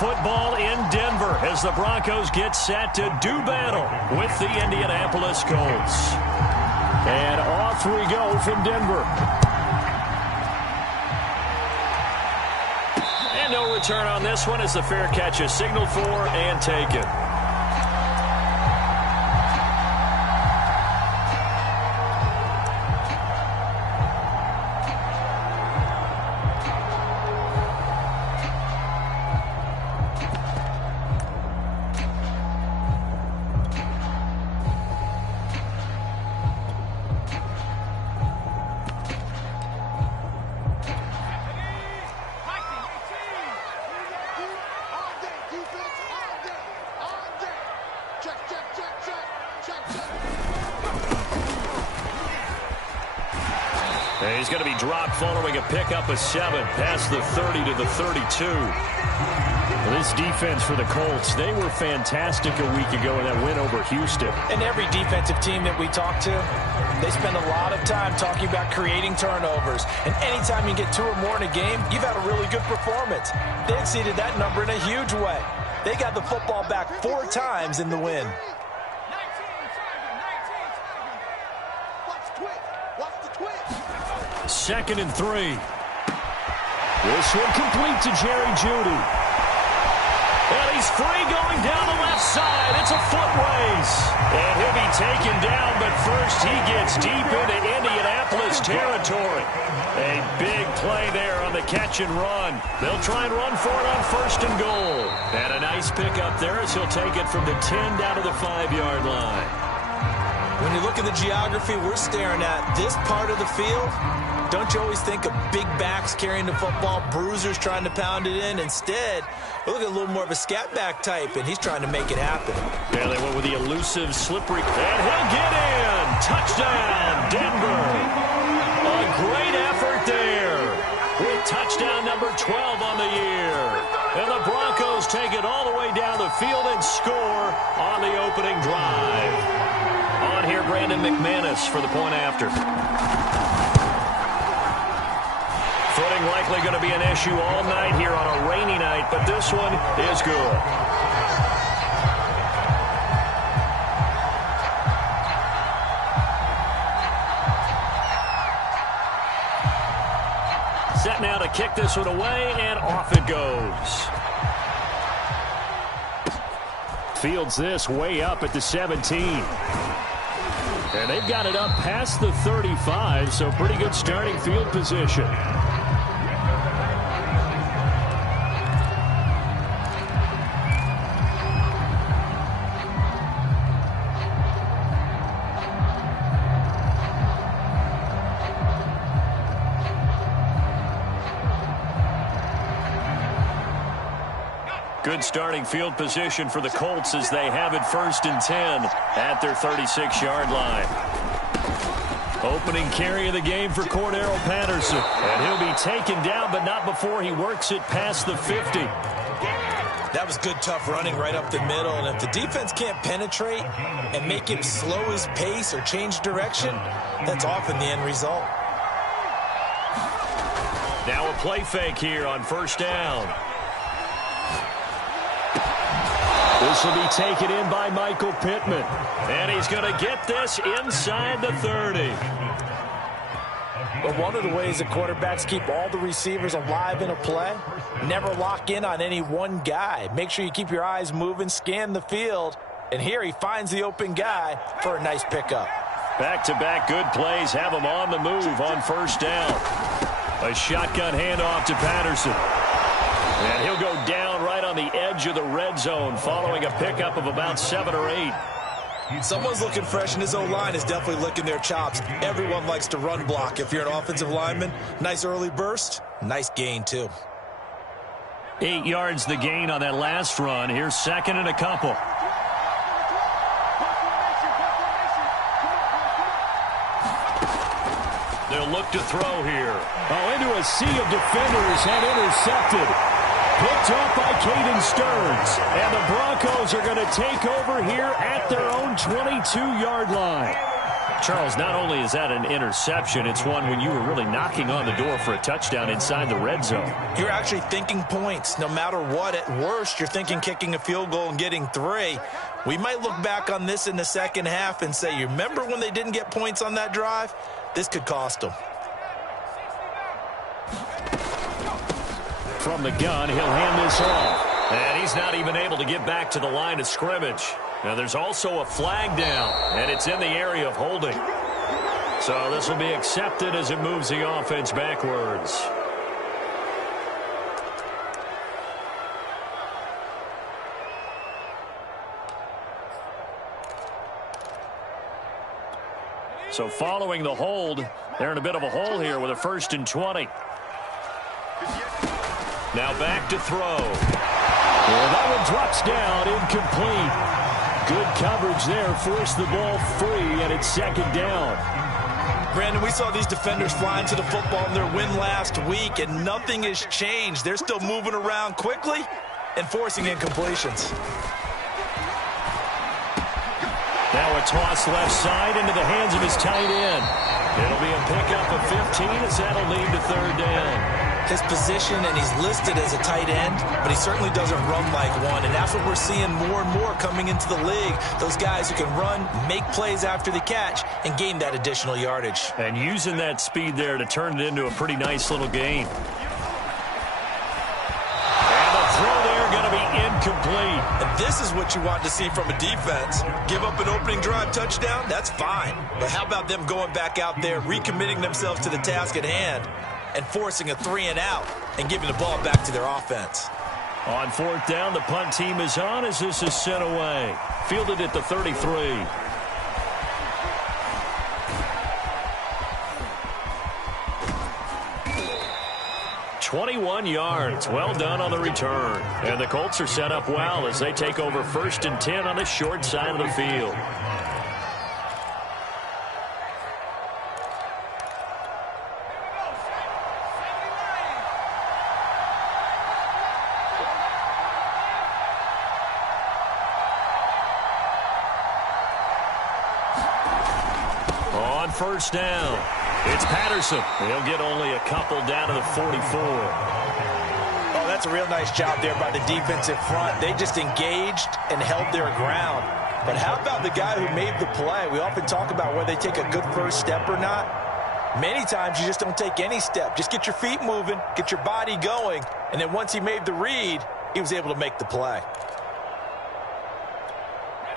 football in Denver as the Broncos get set to do battle with the Indianapolis Colts. And off we go from Denver. And no return on this one as the fair catch is signaled for and taken. And he's going to be dropped following a pickup of 7 past the 30 to the 32. Well, this defense for the Colts, they were fantastic a week ago in that win over Houston. And every defensive team that we talk to, they spend a lot of time talking about creating turnovers. And anytime you get 2 or more in a game, you've had a really good performance. They exceeded that number in a huge way. They got the football back 4 times in the win. Second and 3. This one complete to Jerry Jeudy. And he's free going down the left side. It's a foot race. And he'll be taken down, but first he gets deep into Indianapolis territory. A big play there on the catch and run. They'll try and run for it on first and goal. And a nice pickup there as he'll take it from the 10 down to the 5-yard line. When you look at the geography we're staring at, this part of the field, don't you always think of big backs carrying the football, bruisers trying to pound it in? Instead, look at a little more of a scat back type, and he's trying to make it happen. Yeah, they went with the elusive, slippery, and he'll get in. Touchdown, Denver. A great effort there with touchdown number 12 on the year. And the Broncos take it all the way down the field and score on the opening drive. On here, Brandon McManus for the point after. Footing likely going to be an issue all night here on a rainy night, but this one is good. Set now to kick this one away, and off it goes. Fields this way up at the 17. And they've got it up past the 35, so pretty good starting field position. Good starting field position for the Colts as they have it first and 10 at their 36-yard line. Opening carry of the game for Cordero Patterson. And he'll be taken down, but not before he works it past the 50. That was good, tough running right up the middle. And if the defense can't penetrate and make him slow his pace or change direction, that's often the end result. Now a play fake here on first down. This will be taken in by Michael Pittman. And he's going to get this inside the 30. But one of the ways that quarterbacks keep all the receivers alive in a play, never lock in on any one guy. Make sure you keep your eyes moving, scan the field. And here he finds the open guy for a nice pickup. Back-to-back good plays have him on the move on first down. A shotgun handoff to Patterson. And he'll go down right on the edge of the red zone following a pickup of about 7 or 8. Someone's looking fresh, and his O-line is definitely licking their chops. Everyone likes to run block. If you're an offensive lineman, nice early burst, nice gain too. 8 yards the gain on that last run. Here's second and a couple. They'll look to throw here. Oh, into a sea of defenders and intercepted. Picked off by Caden Stearns. And the Broncos are going to take over here at their own 22-yard line. Charles, not only is that an interception, it's one when you were really knocking on the door for a touchdown inside the red zone. You're actually thinking points. No matter what, at worst, you're thinking kicking a field goal and getting 3. We might look back on this in the second half and say, you remember when they didn't get points on that drive? This could cost them. From the gun, he'll hand this off. And he's not even able to get back to the line of scrimmage. Now there's also a flag down, and it's in the area of holding. So this will be accepted as it moves the offense backwards. So following the hold, they're in a bit of a hole here with a 1st and 20. Now back to throw. Well, that one drops down, incomplete. Good coverage there, forced the ball free, and it's 2nd down. Brandon, we saw these defenders flying to the football in their win last week, and nothing has changed. They're still moving around quickly and forcing incompletions. Now a toss left side into the hands of his tight end. It'll be a pickup of 15 as that'll lead to 3rd down. His position, and he's listed as a tight end, but he certainly doesn't run like one, and that's what we're seeing more and more coming into the league. Those guys who can run, make plays after the catch, and gain that additional yardage. And using that speed there to turn it into a pretty nice little gain. And the throw there going to be incomplete. And this is what you want to see from a defense. Give up an opening drive touchdown, that's fine. But how about them going back out there, recommitting themselves to the task at hand, and forcing a 3-and-out and giving the ball back to their offense. On 4th down, the punt team is on as this is sent away. Fielded at the 33. "21 yards. Well done on the return. And the Colts are set up well as they take over 1st and 10 on the short side of the field. On 1st down, it's Patterson. He'll get only a couple down to the 44. Oh, that's a real nice job there by the defensive front. They just engaged and held their ground. But how about the guy who made the play? We often talk about whether they take a good first step or not. Many times you just don't take any step. Just get your feet moving, get your body going, and then once he made the read, he was able to make the play.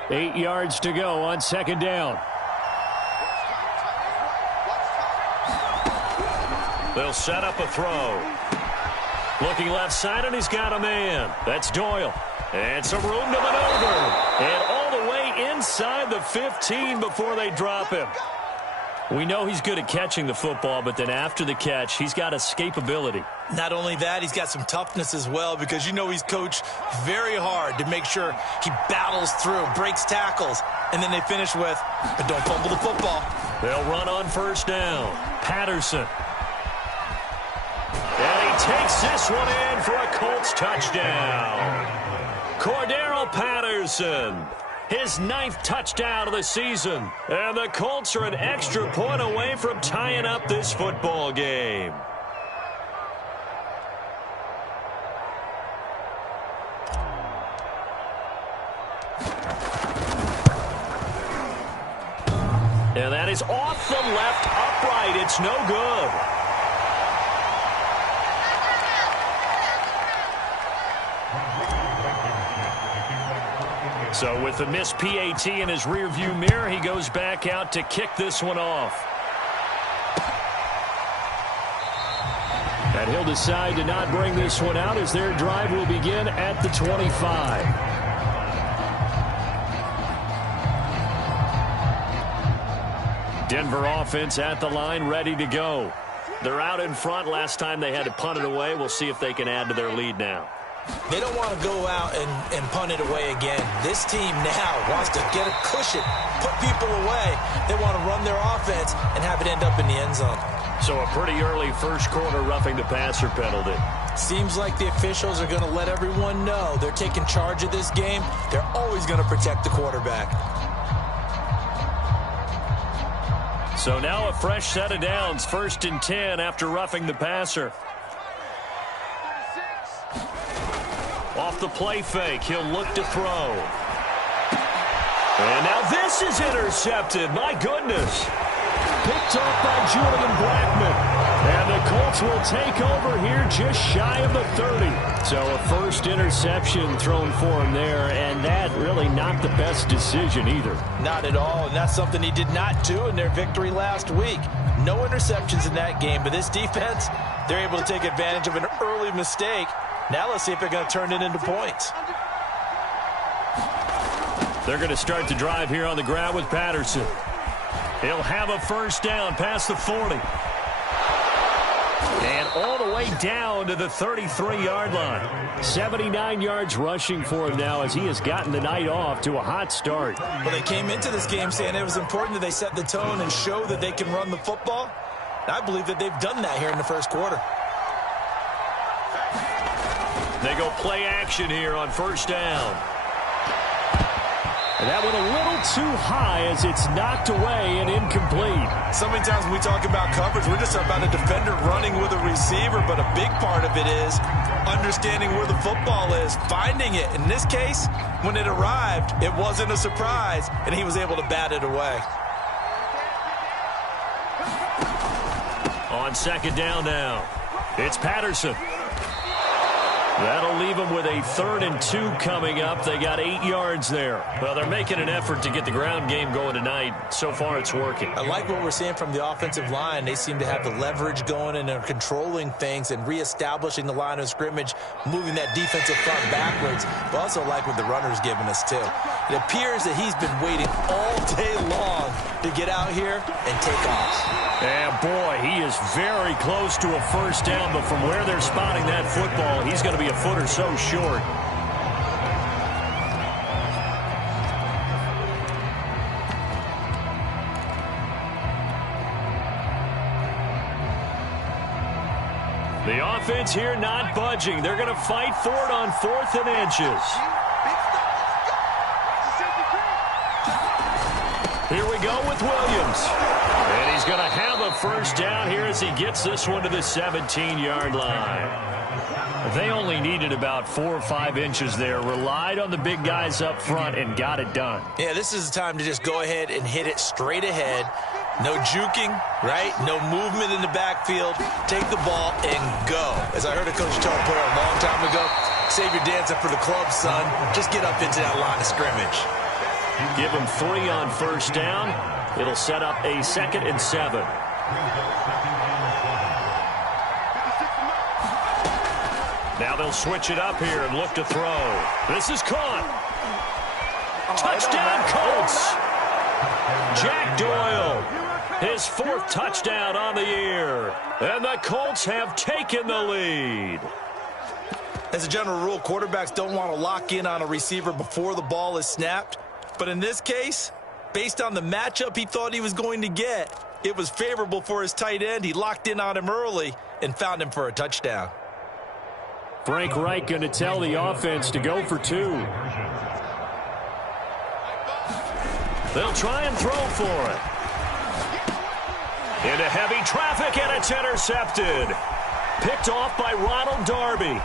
8 yards to go on 2nd down. They'll set up a throw. Looking left side, and he's got a man. That's Doyle. And some room to maneuver. And all the way inside the 15 before they drop him. We know he's good at catching the football, but then after the catch, he's got escapability. Not only that, he's got some toughness as well, because you know he's coached very hard to make sure he battles through, breaks tackles, and then they finish with, but don't fumble the football. They'll run on 1st down. Patterson. And he takes this one in for a Colts touchdown. Cordero Patterson, his 9th touchdown of the season. And the Colts are an extra point away from tying up this football game. And that is off the left upright. It's no good. So with the missed PAT in his rearview mirror, he goes back out to kick this one off. And he'll decide to not bring this one out as their drive will begin at the 25. Denver offense at the line, ready to go. They're out in front. Last time they had to punt it away. We'll see if they can add to their lead now. They don't want to go out and punt it away again. This team now wants to get a cushion, put people away. They want to run their offense and have it end up in the end zone. So a pretty early first quarter roughing the passer penalty. Seems like the officials are going to let everyone know they're taking charge of this game. They're always going to protect the quarterback. So now a fresh set of downs, 1st and 10 after roughing the passer. Off the play fake, he'll look to throw. And now this is intercepted. My goodness. Picked off by Julian Blackmon. And the Colts will take over here just shy of the 30. So a first interception thrown for him there, and that really not the best decision either. Not at all, and that's something he did not do in their victory last week. No interceptions in that game, but this defense, they're able to take advantage of an early mistake. Now let's see if they're going to turn it into points. They're going to start the drive here on the ground with Patterson. He'll have a first down past the 40. And all the way down to the 33-yard line. 79 yards rushing for him now as he has gotten the night off to a hot start. Well, they came into this game saying it was important that they set the tone and show that they can run the football. I believe that they've done that here in the first quarter. They go play action here on first down. And that went a little too high as it's knocked away and incomplete. So many times when we talk about coverage, we're just about a defender running with a receiver, but a big part of it is understanding where the football is, finding it. In this case, when it arrived, it wasn't a surprise, and he was able to bat it away. On second down now, it's Patterson. That'll leave them with a 3rd and 2 coming up. They got 8 yards there. Well, they're making an effort to get the ground game going tonight. So far, it's working. I like what we're seeing from the offensive line. They seem to have the leverage going, and they're controlling things and reestablishing the line of scrimmage, moving that defensive front backwards. But also like what the runner's giving us, too. It appears that he's been waiting all day long to get out here and take off. And boy, he is very close to a first down, but from where they're spotting that football, he's going to be a foot or so short. The offense here not budging. They're going to fight for it on 4th and inches. Here we go with Williams. And he's going to have a first down here as he gets this one to the 17-yard line. They only needed about 4 or 5 inches there. Relied on the big guys up front and got it done. Yeah, this is the time to just go ahead and hit it straight ahead. No juking, right? No movement in the backfield. Take the ball and go. As I heard a coach tell a player a long time ago, save your dancing for the club, son. Just get up into that line of scrimmage. Give them 3 on first down. It'll set up a 2nd and 7. Now they'll switch it up here and look to throw. This is caught. Touchdown, Colts. Jack Doyle, his 4th touchdown on the year. And the Colts have taken the lead. As a general rule, quarterbacks don't want to lock in on a receiver before the ball is snapped. But in this case, based on the matchup he thought he was going to get, it was favorable for his tight end. He locked in on him early and found him for a touchdown. Frank Reich going to tell the offense to go for 2. They'll try and throw for it. Into heavy traffic, and it's intercepted. Picked off by Ronald Darby.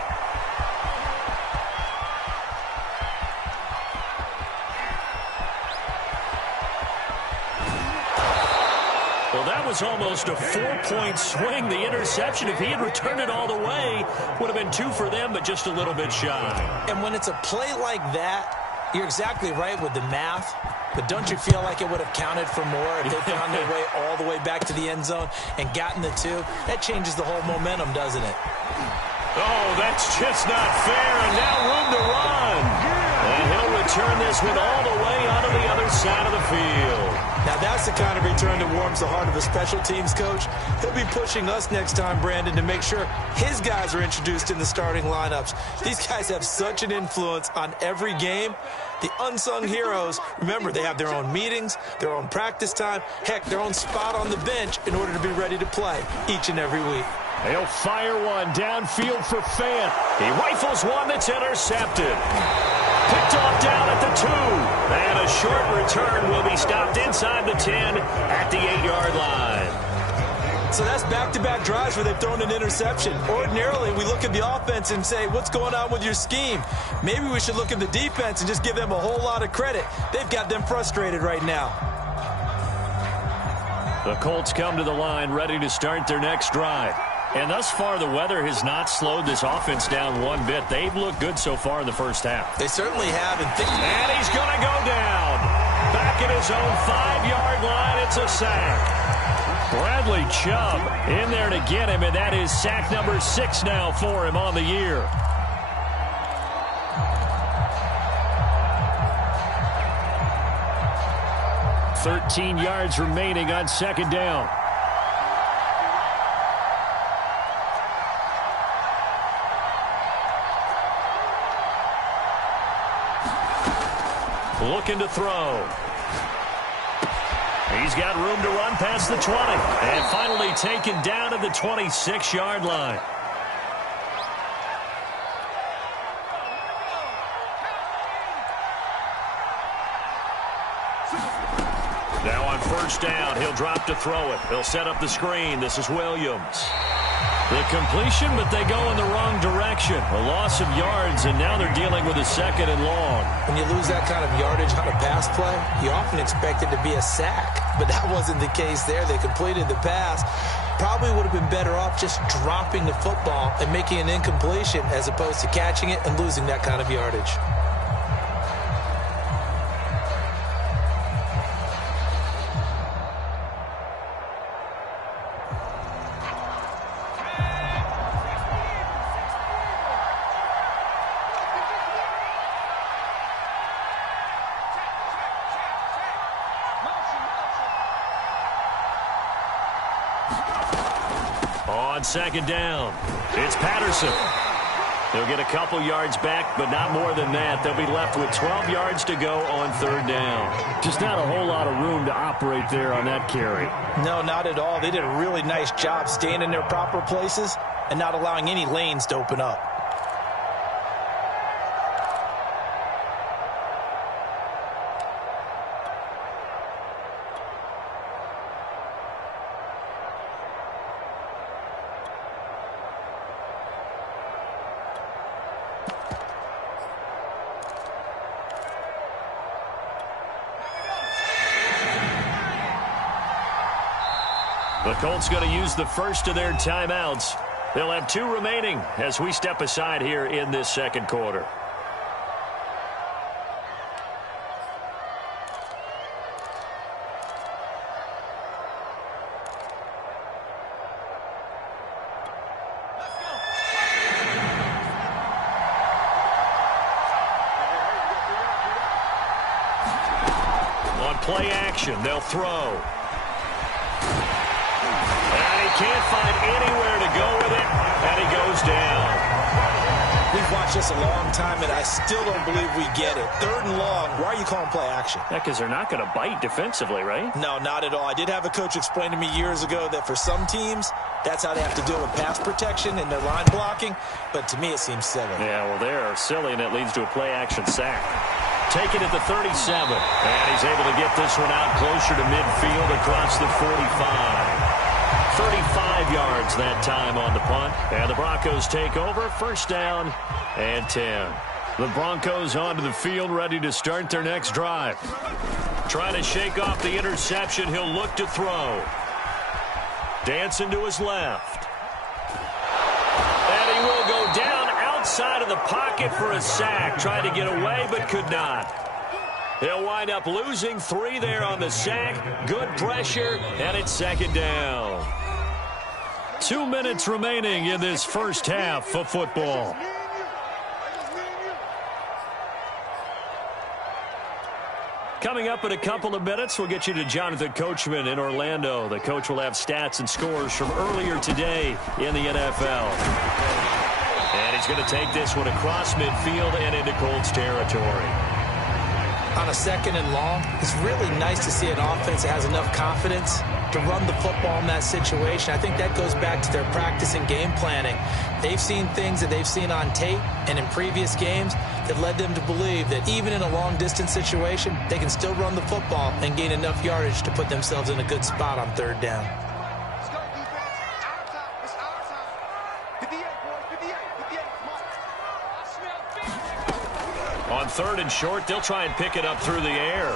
Well, that was almost a 4-point swing. The interception, if he had returned it all the way, would have been 2 for them, but just a little bit shy. And when it's a play like that, you're exactly right with the math. But don't you feel like it would have counted for more if they found their way all the way back to the end zone and gotten the 2? That changes the whole momentum, doesn't it? Oh, that's just not fair, and now room to run. And he'll return this one all the way onto the other side of the field. Now that's the kind of return that warms the heart of a special teams coach. He'll be pushing us next time, Brandon, to make sure his guys are introduced in the starting lineups. These guys have such an influence on every game. The unsung heroes, remember, they have their own meetings, their own practice time, heck, their own spot on the bench in order to be ready to play each and every week. He'll fire one downfield for Fant. He rifles one that's intercepted. Picked off down at the 2. And a short return will be stopped inside the 10 at the 8-yard line. So that's back-to-back drives where they've thrown an interception. Ordinarily, we look at the offense and say, what's going on with your scheme? Maybe we should look at the defense and just give them a whole lot of credit. They've got them frustrated right now. The Colts come to the line ready to start their next drive. And thus far, the weather has not slowed this offense down one bit. They've looked good so far in the first half. They certainly have. And he's going to go down. Back at his own 5-yard line, it's a sack. Bradley Chubb in there to get him, and that is sack number 6 now for him on the year. $13 yards remaining on second down. Looking to throw. He's got room to run past the 20. And finally taken down at the 26-yard line. Now on first down, he'll drop to throw it. He'll set up the screen. This is Williams. The completion, but they go in the wrong direction. A loss of yards, and now they're dealing with a second and long. When you lose that kind of yardage on a pass play, you often expect it to be a sack. But that wasn't the case there. They completed the pass. Probably would have been better off just dropping the football and making an incompletion as opposed to catching it and losing that kind of yardage. On second down, it's Patterson. They'll get a couple yards back, but not more than that. They'll be left with 12 yards to go on third down. Just not a whole lot of room to operate there on that carry. No, not at all. They did a really nice job staying in their proper places and not allowing any lanes to open up. The Colts going to use the first of their timeouts. They'll have 2 remaining as we step aside here in this second quarter. On play action, they'll throw. Can't find anywhere to go with it, and he goes down. We've watched this a long time, and I still don't believe we get it. Third and long, why are you calling play action? Yeah, because they're not going to bite defensively, right? No, not at all. I did have a coach explain to me years ago that for some teams, that's how they have to deal with pass protection and their line blocking, but to me it seems silly. Yeah, well, they're silly, and it leads to a play action sack. Taken at the 37, and he's able to get this one out closer to midfield across the 45. 35 yards that time on the punt. And the Broncos take over. First down and 10. The Broncos onto the field ready to start their next drive. Trying to shake off the interception. He'll look to throw. Dancing to his left. And he will go down outside of the pocket for a sack. Tried to get away but could not. He'll wind up losing 3 there on the sack. Good pressure, and it's second down. 2 minutes remaining in this first half of football. Coming up in a couple of minutes, we'll get you to Jonathan Coachman in Orlando. The coach will have stats and scores from earlier today in the NFL. And he's going to take this one across midfield and into Colts territory. on a 2nd and long, it's really nice to see an offense that has enough confidence to run the football in that situation. I think that goes back to their practice and game planning. They've seen things that they've seen on tape and in previous games that led them to believe that even in a long-distance situation, they can still run the football and gain enough yardage to put themselves in a good spot on 3rd down. On 3rd and short, they'll try and pick it up through the air.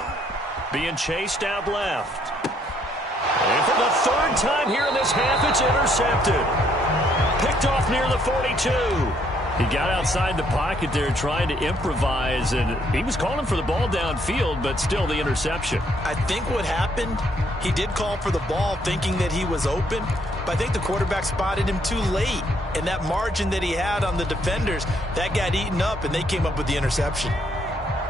Being chased out left. And for the 3rd time here in this half, it's intercepted. Picked off near the 42. He got outside the pocket there trying to improvise, and he was calling for the ball downfield, but still the interception. I think what happened, he did call for the ball thinking that he was open, but I think the quarterback spotted him too late. And that margin that he had on the defenders, that got eaten up, and they came up with the interception.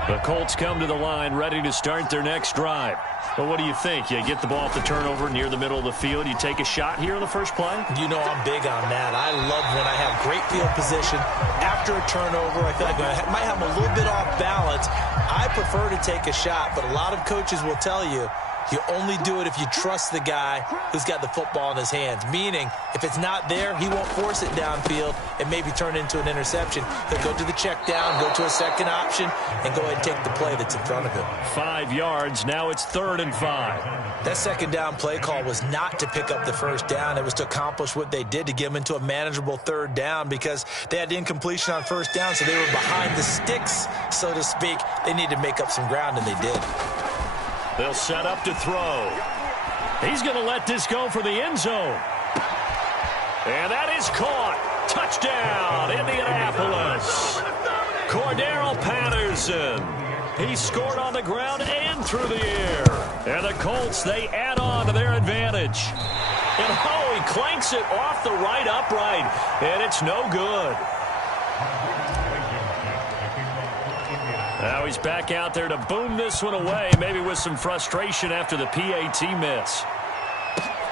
The Colts come to the line ready to start their next drive. But what do you think? You get the ball off the turnover near the middle of the field. You take a shot here in the first play? You know I'm big on that. I love when I have great field position. After a turnover, I feel like I might have a little bit off balance. I prefer to take a shot, but a lot of coaches will tell you, you only do it if you trust the guy who's got the football in his hands. Meaning, if it's not there, he won't force it downfield and maybe turn it into an interception. He'll go to the check down, go to a second option, and go ahead and take the play that's in front of him. 5 yards. Now it's 3rd and 5. That second down play call was not to pick up the 1st down. It was to accomplish what they did, to get them into a manageable 3rd down, because they had incompletion on 1st down, so they were behind the sticks, so to speak. They needed to make up some ground, and they did. They'll set up to throw. He's going to let this go for the end zone. And that is caught. Touchdown, Indianapolis. Cordero Patterson. He scored on the ground and through the air. And the Colts, they add on to their advantage. And oh, he clanks it off the right upright. And it's no good. Now he's back out there to boom this one away, maybe with some frustration after the PAT miss.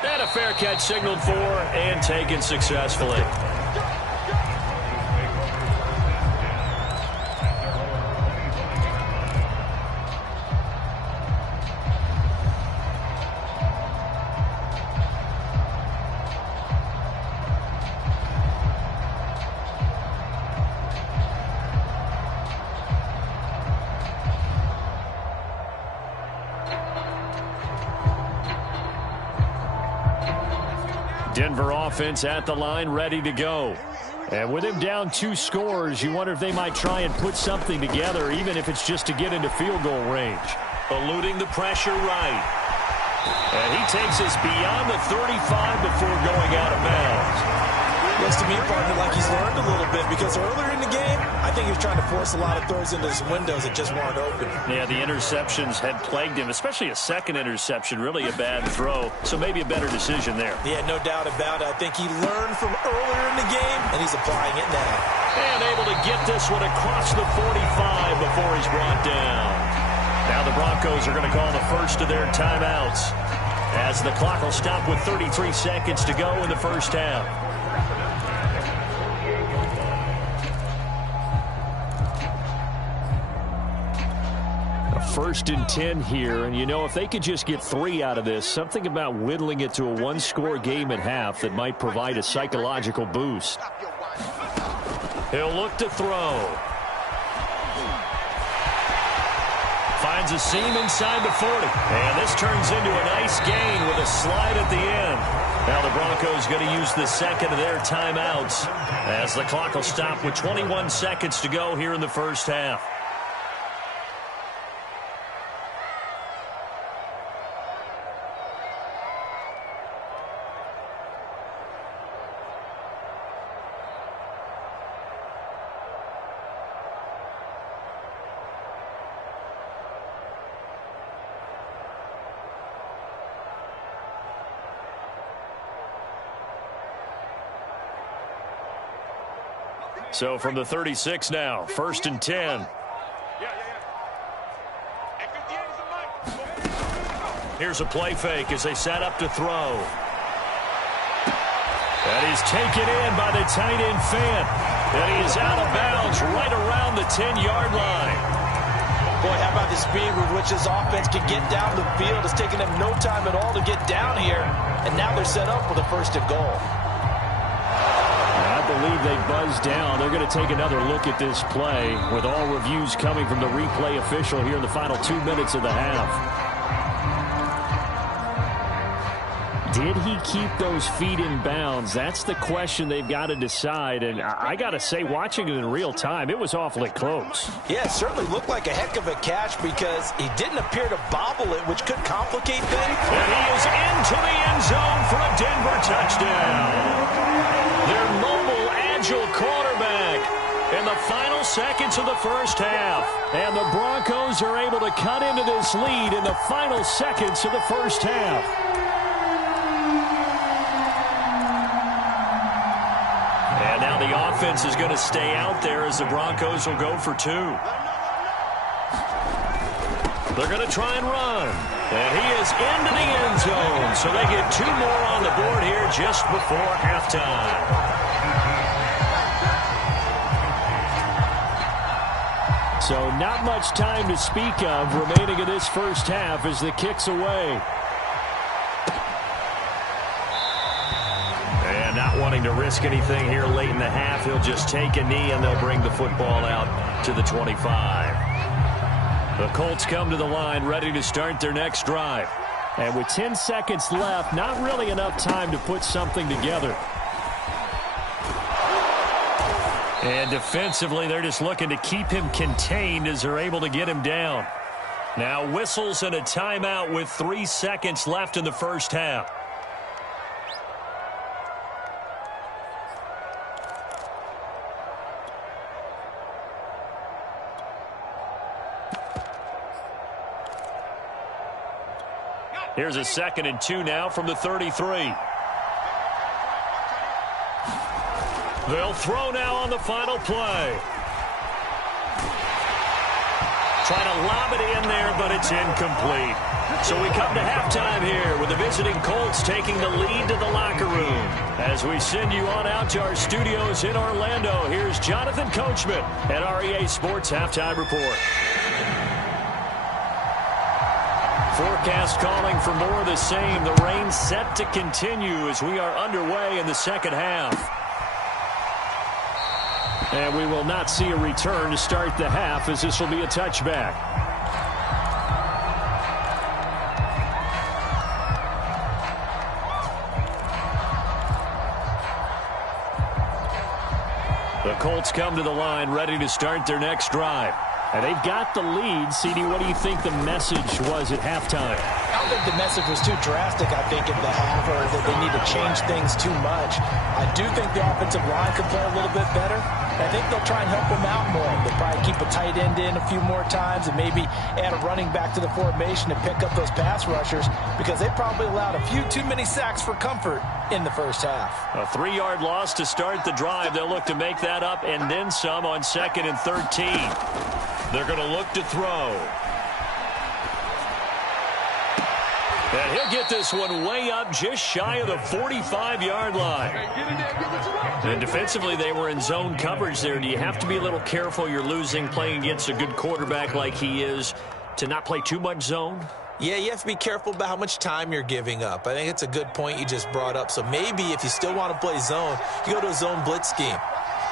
And a fair catch signaled for and taken successfully. Denver offense at the line, ready to go. And with him down 2 scores, you wonder if they might try and put something together, even if it's just to get into field goal range. Eluding the pressure right. And he takes us beyond the 35 before going out of bounds. Looks to me, partner, like he's learned a little bit, because earlier in the game, I think he was trying to force a lot of throws into some windows that just weren't open. Yeah, the interceptions had plagued him, especially a second interception, really a bad throw, so maybe a better decision there. Yeah, no doubt about it. I think he learned from earlier in the game, and he's applying it now. And able to get this one across the 45 before he's brought down. Now the Broncos are going to call the first of their timeouts, as the clock will stop with 33 seconds to go in the first half. 1st and 10 here, and you know, if they could just get 3 out of this, something about whittling it to a 1-score game at half that might provide a psychological boost. He'll look to throw. Finds a seam inside the 40. And this turns into a nice gain with a slide at the end. Now the Broncos going to use the second of their timeouts, as the clock will stop with 21 seconds to go here in the first half. So from the 36 now, 1st and 10. Here's a play fake as they set up to throw. And he's taken in by the tight end Fant. And he is out of bounds right around the 10-yard line. Boy, how about the speed with which this offense can get down the field? It's taken them no time at all to get down here, and now they're set up with a first and goal. I believe they buzzed down. They're going to take another look at this play with all reviews coming from the replay official here in the final 2 minutes of the half. Did he keep those feet in bounds? That's the question they've got to decide. And I got to say, watching it in real time, it was awfully close. Yeah, it certainly looked like a heck of a catch because he didn't appear to bobble it, which could complicate things. And he is into the end zone for a Denver touchdown. Their mobile, agile quarterback in the final seconds of the first half. And the Broncos are able to cut into this lead in the final seconds of the first half. And now the offense is going to stay out there as the Broncos will go for two. They're going to try and run. And he is into the end zone. So they get two more on the board here just before halftime. So not much time to speak of remaining in this first half as the kick's away. And not wanting to risk anything here late in the half, he'll just take a knee and they'll bring the football out to the 25. The Colts come to the line ready to start their next drive. And with 10 seconds left, not really enough time to put something together. And defensively, they're just looking to keep him contained as they're able to get him down. Now whistles and a timeout with 3 seconds left in the first half. Here's a 2nd and 2 now from the 33. They'll throw now on the final play. Trying to lob it in there, but it's incomplete. So we come to halftime here with the visiting Colts taking the lead to the locker room. As we send you on out to our studios in Orlando, here's Jonathan Coachman at REA Sports Halftime Report. Forecast calling for more of the same. The rain set to continue as we are underway in the second half. And we will not see a return to start the half as this will be a touchback. The Colts come to the line ready to start their next drive. And they've got the lead. CD, what do you think the message was at halftime? I don't think the message was too drastic, I think, in the half, or that they need to change things too much. I do think the offensive line could play a little bit better. I think they'll try and help them out more. They'll probably keep a tight end in a few more times and maybe add a running back to the formation to pick up those pass rushers because they probably allowed a few too many sacks for comfort in the first half. A 3-yard loss to start the drive. They'll look to make that up and then some on 2nd and 13. They're going to look to throw. And he'll get this one way up just shy of the 45-yard line. And defensively, they were in zone coverage there. Do you have to be a little careful? You're losing playing against a good quarterback like he is to not play too much zone? Yeah, you have to be careful about how much time you're giving up. I think it's a good point you just brought up. So maybe if you still want to play zone, you go to a zone blitz scheme.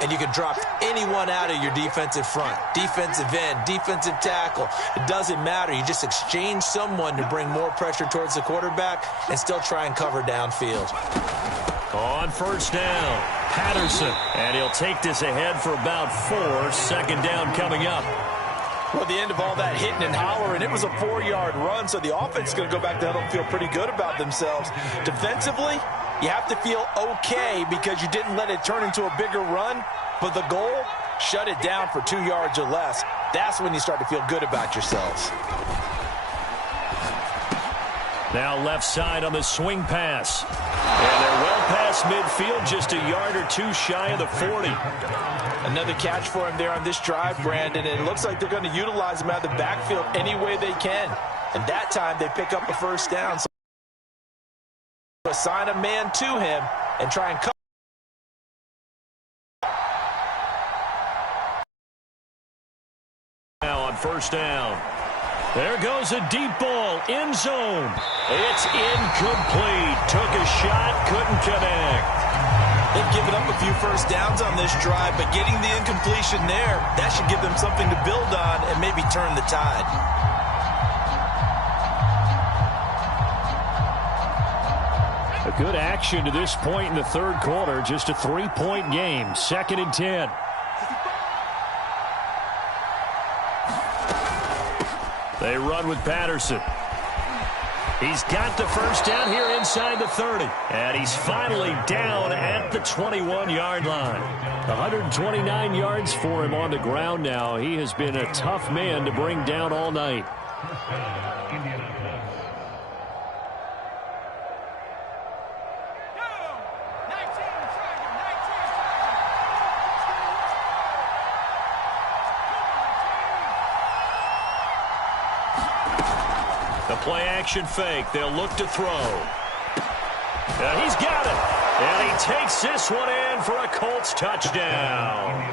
And you can drop anyone out of your defensive front, defensive end, defensive tackle. It doesn't matter. You just exchange someone to bring more pressure towards the quarterback and still try and cover downfield. On first down, Patterson. And he'll take this ahead for about 4. 2nd down coming up. Well, the end of all that hitting and hollering, it was a 4-yard run, so the offense is going to go back there and feel pretty good about themselves. Defensively, you have to feel okay because you didn't let it turn into a bigger run, but the goal, shut it down for 2 yards or less. That's when you start to feel good about yourselves. Now left side on the swing pass. And they're well past midfield, just a yard or 2 shy of the 40. Another catch for him there on this drive, Brandon, and it looks like they're going to utilize him out of the backfield any way they can. And that time they pick up a first down. So assign a man to him and try and cover. Now on first down. There goes a deep ball, end zone. It's incomplete. Took a shot, couldn't connect. They've given up a few first downs on this drive, but getting the incompletion there, that should give them something to build on and maybe turn the tide. A good action to this point in the third quarter. Just a 3-point game. 2nd and 10. They run with Patterson. He's got the first down here inside the 30. And he's finally down at the 21-yard line. 129 yards for him on the ground now. He has been a tough man to bring down all night. Play-action fake. They'll look to throw. He's got it. And he takes this one in for a Colts touchdown.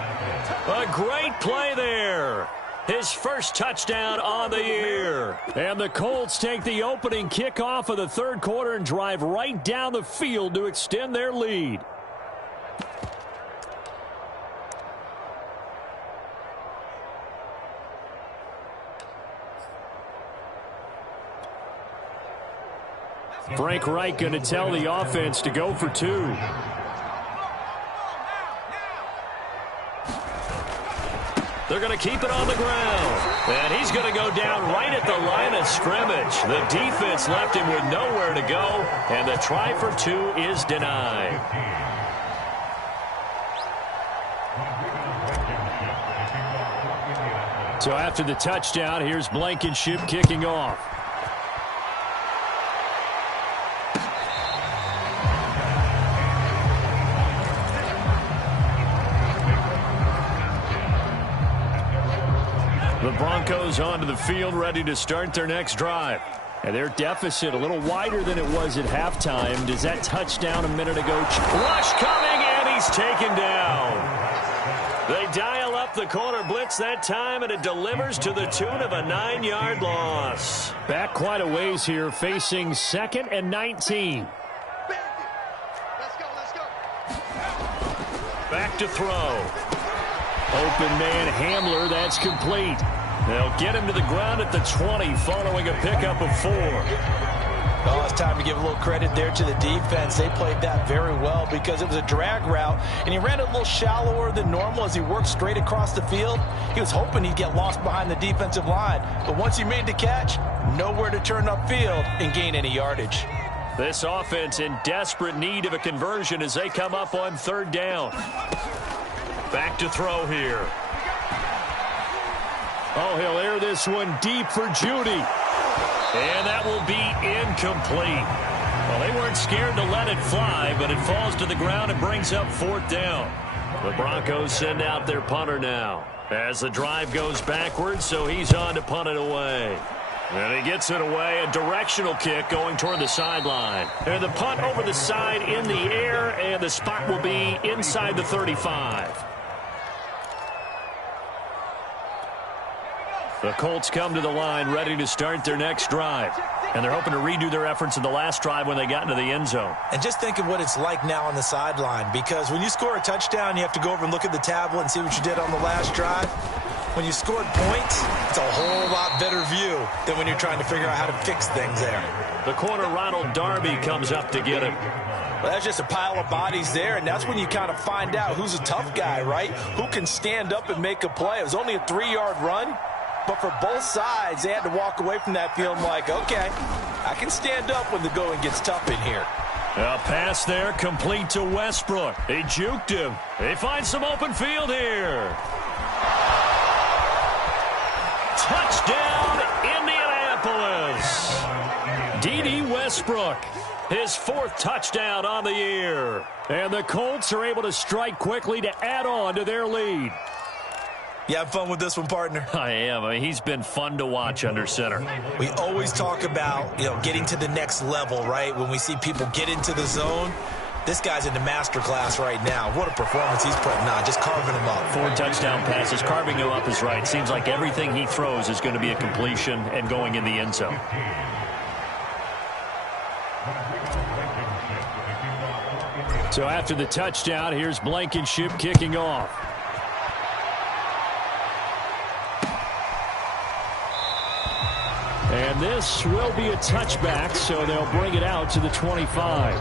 A great play there. His first touchdown on the year. And the Colts take the opening kickoff of the third quarter and drive right down the field to extend their lead. Frank Reich going to tell the offense to go for 2. They're going to keep it on the ground. And he's going to go down right at the line of scrimmage. The defense left him with nowhere to go. And the try for 2 is denied. So after the touchdown, here's Blankenship kicking off. The Broncos onto the field, ready to start their next drive. And their deficit a little wider than it was at halftime. Does that touchdown a minute ago? Rush coming, and he's taken down. They dial up the corner blitz that time, and it delivers to the tune of a 9-yard loss. Back quite a ways here, facing 2nd and 19. Back to throw. Open man Hamler, that's complete. They'll get him to the ground at the 20 following a pickup of 4. Oh, it's time to give a little credit there to the defense. They played that very well because it was a drag route, and he ran it a little shallower than normal as he worked straight across the field. He was hoping he'd get lost behind the defensive line, but once he made the catch, nowhere to turn upfield and gain any yardage. This offense in desperate need of a conversion as they come up on 3rd down. Back to throw here. Oh, he'll air this one deep for Judy. And that will be incomplete. Well, they weren't scared to let it fly, but it falls to the ground and brings up 4th down. The Broncos send out their punter now as the drive goes backwards, so he's on to punt it away. And he gets it away, a directional kick going toward the sideline. And the punt over the side in the air, and the spot will be inside the 35. The Colts come to the line ready to start their next drive. And they're hoping to redo their efforts in the last drive when they got into the end zone. And just think of what it's like now on the sideline, because when you score a touchdown, you have to go over and look at the tablet and see what you did on the last drive. When you scored points, it's a whole lot better view than when you're trying to figure out how to fix things there. The corner, Ronald Darby, comes up to get him. Well, that's just a pile of bodies there, and that's when you kind of find out who's a tough guy, right? Who can stand up and make a play. It was only a 3-yard run. But for both sides, they had to walk away from that field like, okay, I can stand up when the going gets tough in here. A pass there, complete to Westbrook. They juked him. They find some open field here. Touchdown, Indianapolis. D.D. Westbrook, his 4th touchdown on the year. And the Colts are able to strike quickly to add on to their lead. You have fun with this one, partner? I am. I mean, he's been fun to watch under center. We always talk about, getting to the next level, right? When we see people get into the zone, This guy's in the master class right now. What a performance he's putting on, just carving him up. 4 touchdown passes. Carving him up is right. Seems like everything he throws is going to be a completion and going in the end zone. So after the touchdown, here's Blankenship kicking off. And this will be a touchback, so they'll bring it out to the 25.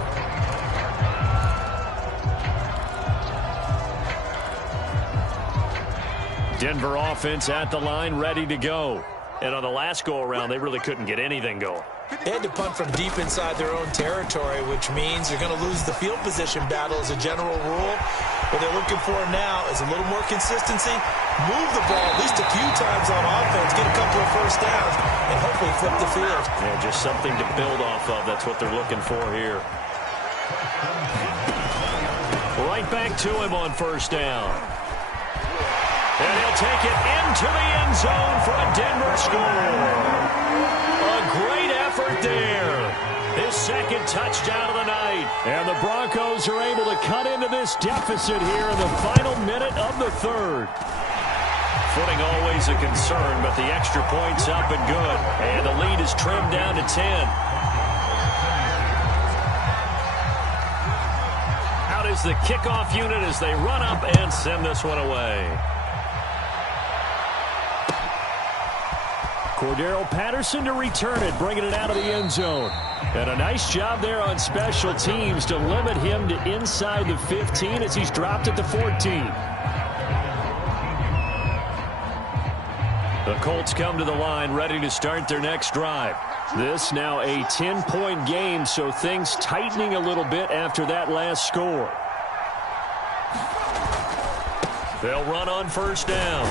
Denver offense at the line, ready to go. And on the last go-around, they really couldn't get anything going. They had to punt from deep inside their own territory, which means you're going to lose the field position battle as a general rule. What they're looking for now is a little more consistency, move the ball at least a few times on offense, get a couple of first downs, and hopefully flip the field. Yeah, just something to build off of. That's what they're looking for here. Right back to him on first down. And he'll take it into the end zone for a Denver score. A great effort there. His second touchdown of the night. And the Broncos are able to cut into this deficit here in the final minute of the third. Footing always a concern, but the extra point's up and good. And the lead is trimmed down to 10. Out is the kickoff unit as they run up and send this one away. Cordero Patterson to return it, bringing it out of the end zone. And a nice job there on special teams to limit him to inside the 15 as he's dropped at the 14. The Colts come to the line ready to start their next drive. This now a 10-point game, so things tightening a little bit after that last score. They'll run on first down.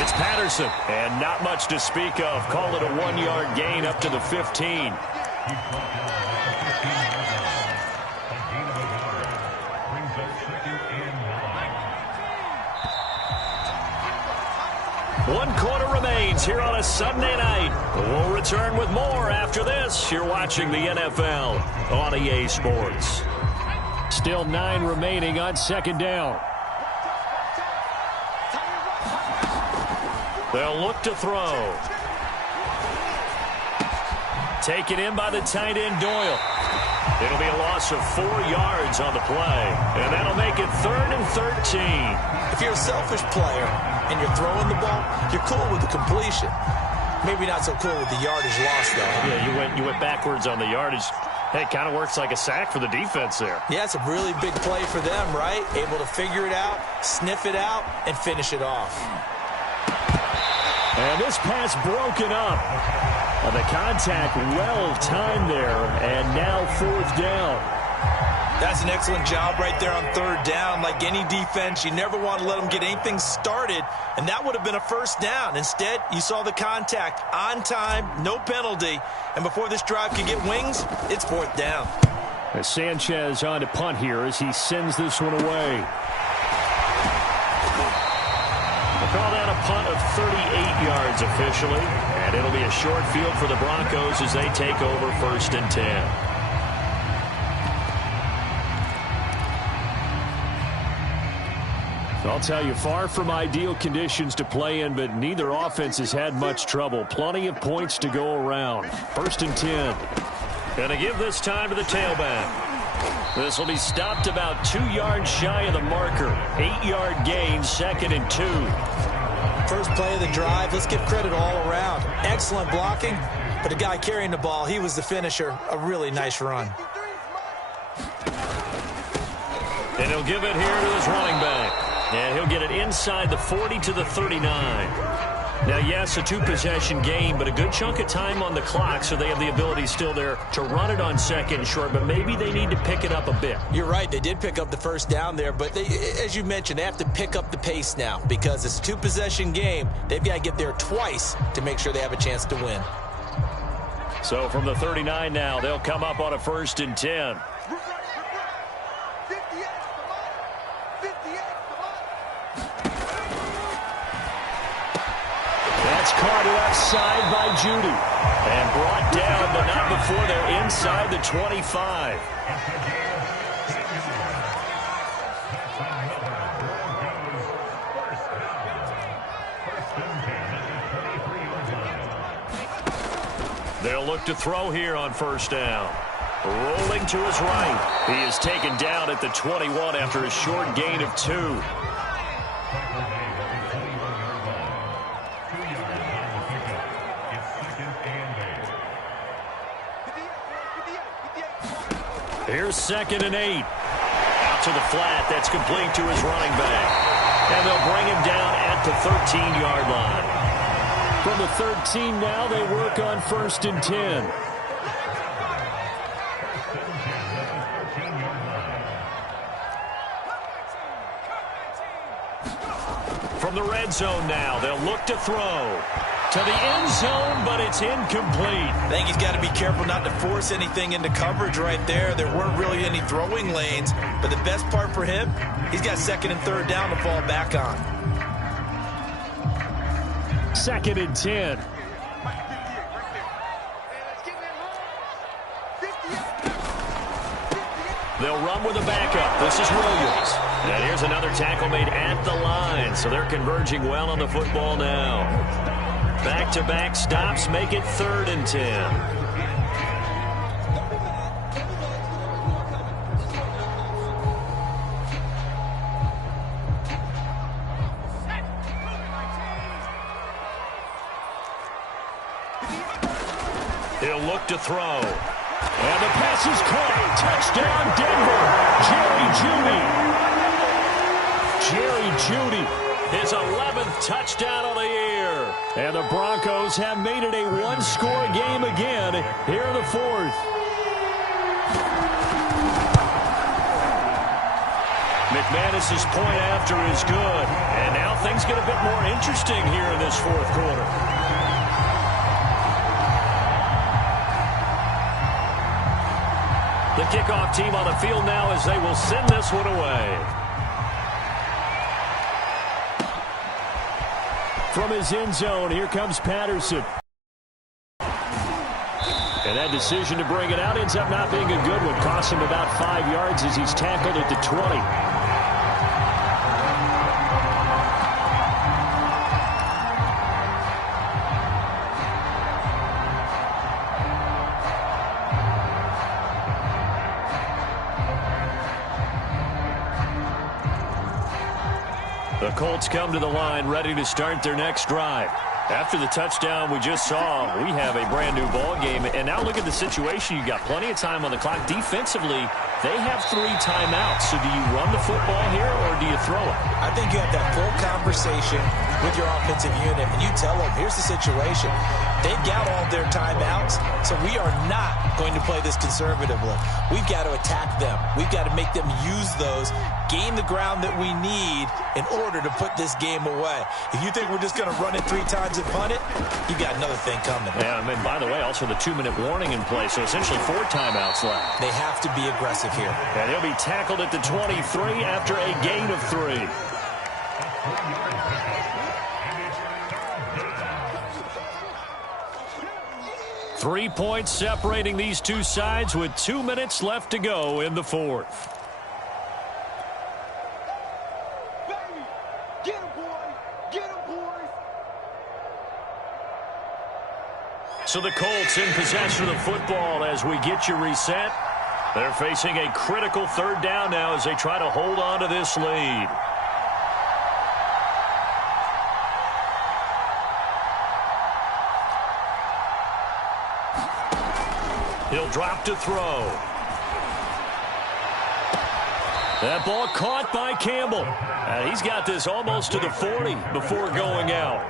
It's Patterson, and not much to speak of. Call it a 1-yard gain up to the 15. One quarter remains here on a Sunday night. We'll return with more after this. You're watching the NFL on EA Sports. Still 9 remaining on second down. They'll look to throw. Taken in by the tight end, Doyle. It'll be a loss of 4 yards on the play. And that'll make it 3rd and 13. If you're a selfish player and you're throwing the ball, you're cool with the completion. Maybe not so cool with the yardage loss, though. Yeah, you went backwards on the yardage. Hey, it kind of works like a sack for the defense there. Yeah, it's a really big play for them, right? Able to figure it out, sniff it out, and finish it off. And this pass broken up. The contact well timed there, and now 4th down. That's an excellent job right there on 3rd down. Like any defense, you never want to let them get anything started, and that would have been a first down. Instead, you saw the contact on time, no penalty, and before this drive could get wings, it's 4th down. As Sanchez on to punt here as he sends this one away. Call that a punt of 38 yards officially, and it'll be a short field for the Broncos as they take over 1st and 10. I'll tell you, far from ideal conditions to play in, but neither offense has had much trouble. Plenty of points to go around. 1st and 10. Gonna give this time to the tailback. This will be stopped about 2 yards shy of the marker. 8-yard gain, 2nd and 2. First play of the drive, let's give credit all around. Excellent blocking, but the guy carrying the ball, he was the finisher. A really nice run. And he'll give it here to his running back. And he'll get it inside the 40 to the 39. Now, yes, a 2-possession game, but a good chunk of time on the clock, so they have the ability still there to run it on 2nd and short, but maybe they need to pick it up a bit. You're right. They did pick up the first down there, but they, as you mentioned, they have to pick up the pace now because it's a 2-possession game. They've got to get there twice to make sure they have a chance to win. So from the 39 now, they'll come up on a 1st and 10. That's carted outside by Judy. And brought down, but not before they're inside the 25. They'll look to throw here on first down. Rolling to his right. He is taken down at the 21 after a short gain of 2. Here's 2nd and 8. Out to the flat. That's complete to his running back. And they'll bring him down at the 13-yard line. From the 13 now, they work on 1st and 10. From the red zone now, they'll look to throw. To the end zone, but it's incomplete. I think he's got to be careful not to force anything into coverage right there. There weren't really any throwing lanes, but the best part for him, he's got 2nd and 3rd down to fall back on. 2nd and 10. They'll run with a backup. This is Williams. And here's another tackle made at the line, so they're converging well on the football now. Back-to-back stops make it 3rd and 10. He'll look to throw. And the pass is caught. Touchdown, Denver. Jerry Jeudy. His 11th touchdown of the year. And the Broncos have made it a one-score game again here in the 4th. McManus's point after is good. And now things get a bit more interesting here in this 4th quarter. The kickoff team on the field now as they will send this one away. From his end zone, here comes Patterson. And that decision to bring it out ends up not being a good one. Costs him about 5 yards as he's tackled at the 20. The Colts come to the line ready to start their next drive. After the touchdown we just saw, we have a brand new ball game. And now look at the situation. You got plenty of time on the clock. Defensively, they have 3 timeouts. So do you run the football here or do you throw it? I think you have that full conversation with your offensive unit, and you tell them, here's the situation. They've got all their timeouts, so we are not going to play this conservatively. We've got to attack them. We've got to make them use those, gain the ground that we need in order to put this game away. If you think we're just going to run it 3 times and punt it, you've got another thing coming. Yeah, I mean, by the way, also the 2-minute warning in play, so essentially 4 timeouts left. They have to be aggressive here. And he'll be tackled at the 23 after a gain of 3. Three points separating these two sides with 2 minutes left to go in the 4th. Get him, boys! Get him, boys! So the Colts in possession of the football as we get you reset. They're facing a critical 3rd down now as they try to hold on to this lead. He'll drop to throw. That ball caught by Campbell. He's got this almost to the 40 before going out.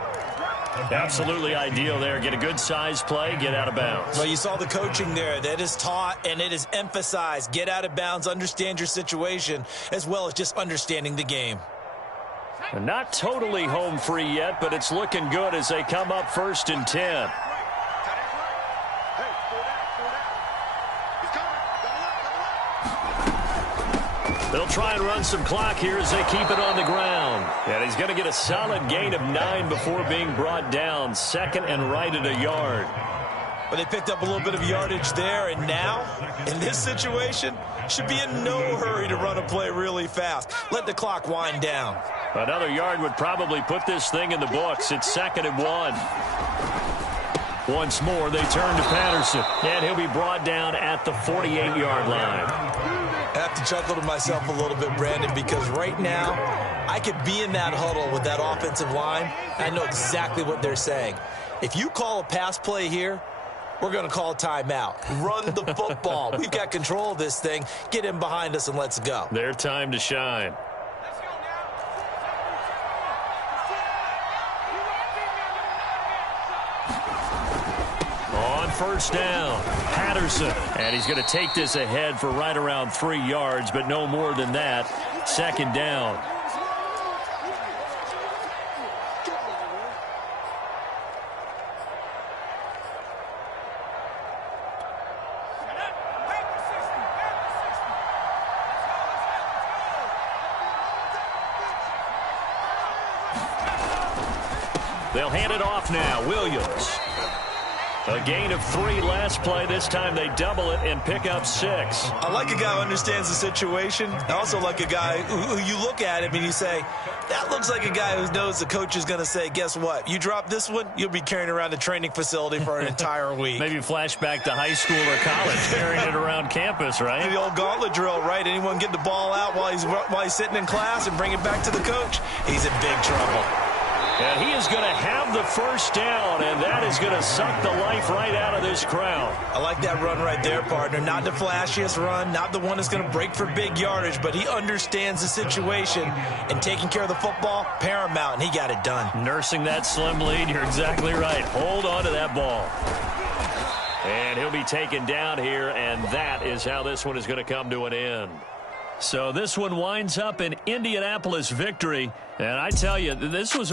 Absolutely ideal there. Get a good size play, get out of bounds. Well, you saw the coaching there. That is taught and it is emphasized. Get out of bounds, understand your situation, as well as just understanding the game. And not totally home free yet, but it's looking good as they come up 1st and 10. They'll try and run some clock here as they keep it on the ground. And he's going to get a solid gain of 9 before being brought down. 2nd and right at a yard. But they picked up a little bit of yardage there, and now, in this situation, should be in no hurry to run a play really fast. Let the clock wind down. Another yard would probably put this thing in the books. It's 2nd and 1. Once more, they turn to Patterson, and he'll be brought down at the 48-yard line. I have to chuckle to myself a little bit, Brandon, because right now I could be in that huddle with that offensive line. I know exactly what they're saying. If you call a pass play here, we're going to call a timeout. Run the football. We've got control of this thing. Get in behind us and let's go. Their time to shine. On first down, Patterson. And he's going to take this ahead for right around 3 yards, but no more than that. Second down. They'll hand it off now. Williams. A gain of 3 last play. This time they double it and pick up 6. I like a guy who understands the situation. I also like a guy who you look at him and you say, that looks like a guy who knows the coach is going to say, guess what? You drop this one, you'll be carrying around the training facility for an entire week. Maybe flashback to high school or college, carrying it around campus, right? The old gauntlet drill, right? Anyone get the ball out while he's sitting in class and bring it back to the coach? He's in big trouble. And he is going to have the first down, and that is going to suck the life right out of this crowd. I like that run right there, partner. Not the flashiest run, not the one that's going to break for big yardage, but he understands the situation, and taking care of the football, paramount, and he got it done. Nursing that slim lead, you're exactly right. Hold on to that ball. And he'll be taken down here, and that is how this one is going to come to an end. So this one winds up an Indianapolis victory, and I tell you, this was a